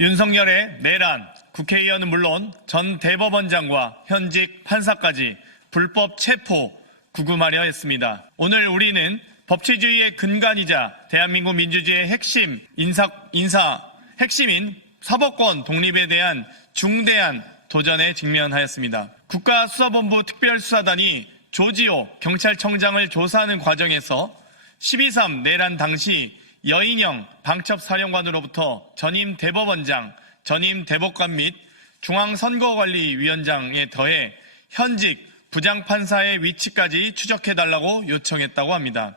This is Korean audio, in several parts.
윤석열의 내란, 국회의원은 물론 전 대법원장과 현직 판사까지 불법 체포, 구금하려 했습니다. 오늘 우리는 법치주의의 근간이자 대한민국 민주주의의 핵심 핵심인 사법권 독립에 대한 중대한 도전에 직면하였습니다. 국가수사본부 특별수사단이 조지호 경찰청장을 조사하는 과정에서 12.3 내란 당시 여인영 방첩사령관으로부터 전임 대법원장, 전임 대법관 및 중앙선거관리위원장에 더해 현직 부장판사의 위치까지 추적해달라고 요청했다고 합니다.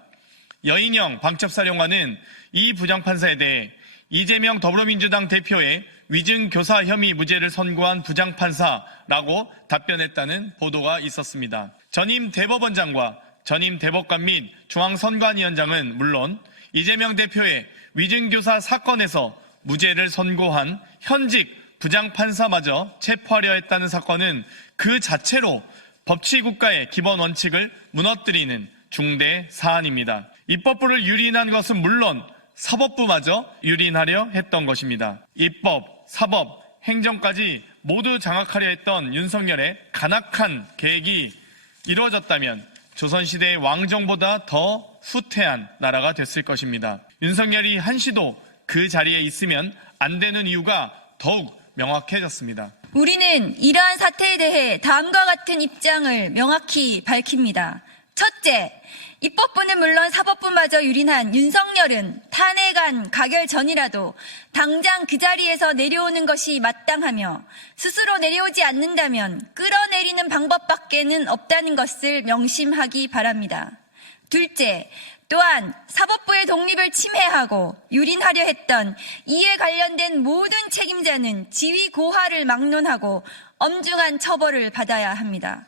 여인영 방첩사령관은 이 부장판사에 대해 이재명 더불어민주당 대표의 위증교사 혐의 무죄를 선고한 부장판사라고 답변했다는 보도가 있었습니다. 전임 대법원장과 전임 대법관 및 중앙선관위원장은 물론 이재명 대표의 위증교사 사건에서 무죄를 선고한 현직 부장판사마저 체포하려 했다는 사건은 그 자체로 법치국가의 기본 원칙을 무너뜨리는 중대 사안입니다. 입법부를 유린한 것은 물론 사법부마저 유린하려 했던 것입니다. 입법, 사법, 행정까지 모두 장악하려 했던 윤석열의 간악한 계획이 이루어졌다면 조선시대의 왕정보다 더 후퇴한 나라가 됐을 것입니다. 윤석열이 한시도 그 자리에 있으면 안 되는 이유가 더욱 명확해졌습니다. 우리는 이러한 사태에 대해 다음과 같은 입장을 명확히 밝힙니다. 첫째, 입법부는 물론 사법부마저 유린한 윤석열은 탄핵안 가결 전이라도 당장 그 자리에서 내려오는 것이 마땅하며 스스로 내려오지 않는다면 끌어내리는 방법밖에는 없다는 것을 명심하기 바랍니다. 둘째, 또한 사법부의 독립을 침해하고 유린하려 했던 이에 관련된 모든 책임자는 지위 고하를 막론하고 엄중한 처벌을 받아야 합니다.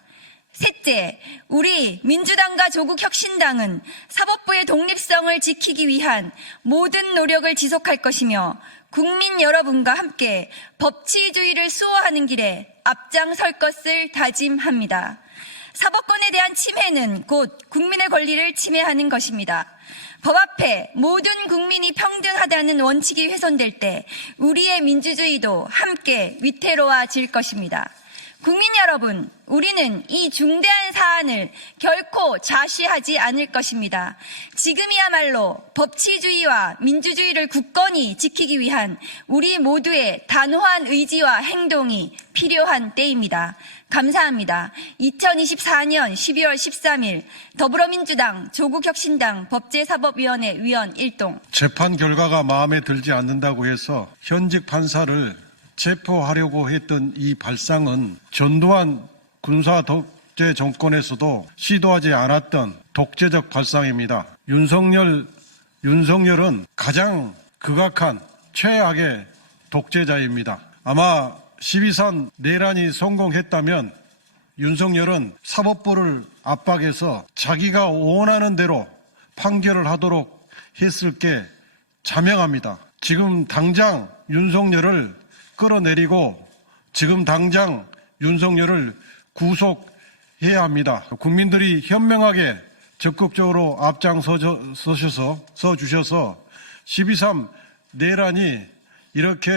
셋째, 우리 민주당과 조국혁신당은 사법부의 독립성을 지키기 위한 모든 노력을 지속할 것이며 국민 여러분과 함께 법치주의를 수호하는 길에 앞장설 것을 다짐합니다. 사법권에 대한 침해는 곧 국민의 권리를 침해하는 것입니다. 법 앞에 모든 국민이 평등하다는 원칙이 훼손될 때 우리의 민주주의도 함께 위태로워질 것입니다. 국민 여러분, 우리는 이 중대한 사안을 결코 좌시하지 않을 것입니다. 지금이야말로 법치주의와 민주주의를 굳건히 지키기 위한 우리 모두의 단호한 의지와 행동이 필요한 때입니다. 감사합니다. 2024년 12월 13일 더불어민주당 조국혁신당 법제사법위원회 위원 1동. 재판 결과가 마음에 들지 않는다고 해서 현직 판사를 체포하려고 했던 이 발상은 전두환 군사 독재 정권에서도 시도하지 않았던 독재적 발상입니다. 윤석열은 가장 극악한 최악의 독재자입니다. 아마 12.3 내란이 성공했다면 윤석열은 사법부를 압박해서 자기가 원하는 대로 판결을 하도록 했을 게 자명합니다. 지금 당장 윤석열을 끌어내리고 지금 당장 윤석열을 구속해야 합니다. 국민들이 현명하게 적극적으로 앞장서주셔서 12.3 내란이 이렇게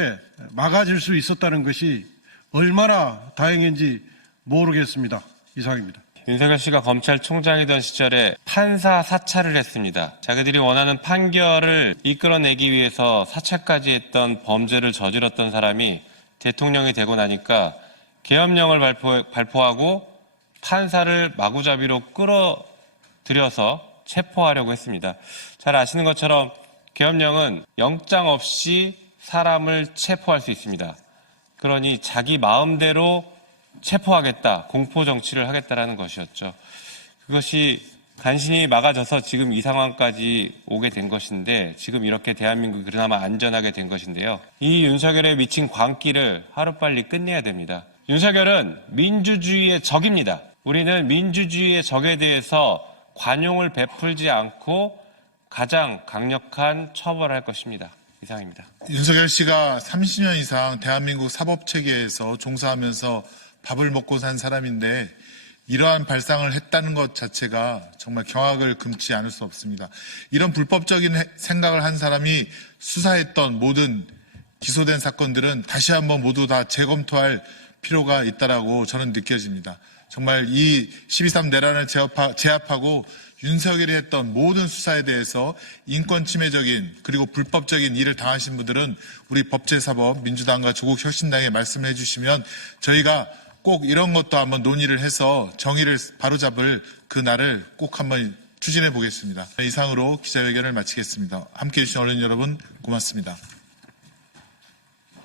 막아질 수 있었다는 것이 얼마나 다행인지 모르겠습니다. 이상입니다. 윤석열 씨가 검찰총장이던 시절에 판사 사찰을 했습니다. 자기들이 원하는 판결을 이끌어내기 위해서 사찰까지 했던 범죄를 저질렀던 사람이 대통령이 되고 나니까 계엄령을 발포하고 판사를 마구잡이로 끌어들여서 체포하려고 했습니다. 잘 아시는 것처럼 계엄령은 영장 없이 사람을 체포할 수 있습니다. 그러니 자기 마음대로 체포하겠다, 공포정치를 하겠다라는 것이었죠. 그것이 간신히 막아져서 지금 이 상황까지 오게 된 것인데 지금 이렇게 대한민국이 그나마 안전하게 된 것인데요. 이 윤석열의 미친 광기를 하루빨리 끝내야 됩니다. 윤석열은 민주주의의 적입니다. 우리는 민주주의의 적에 대해서 관용을 베풀지 않고 가장 강력한 처벌을 할 것입니다. 이상입니다. 윤석열 씨가 30년 이상 대한민국 사법체계에서 종사하면서 밥을 먹고 산 사람인데 이러한 발상을 했다는 것 자체가 정말 경악을 금치 않을 수 없습니다. 이런 불법적인 생각을 한 사람이 수사했던 모든 기소된 사건들은 다시 한번 모두 다 재검토할 필요가 있다라고 저는 느껴집니다. 정말 이 12.3 내란을 제압하고 윤석열이 했던 모든 수사에 대해서 인권 침해적인 그리고 불법적인 일을 당하신 분들은 우리 법제사법 민주당과 조국혁신당에 말씀을 해주시면 저희가 꼭 이런 것도 한번 논의를 해서 정의를 바로잡을 그 날을 꼭 한번 추진해 보겠습니다. 이상으로 기자회견을 마치겠습니다. 함께해 주신 언론 여러분 고맙습니다.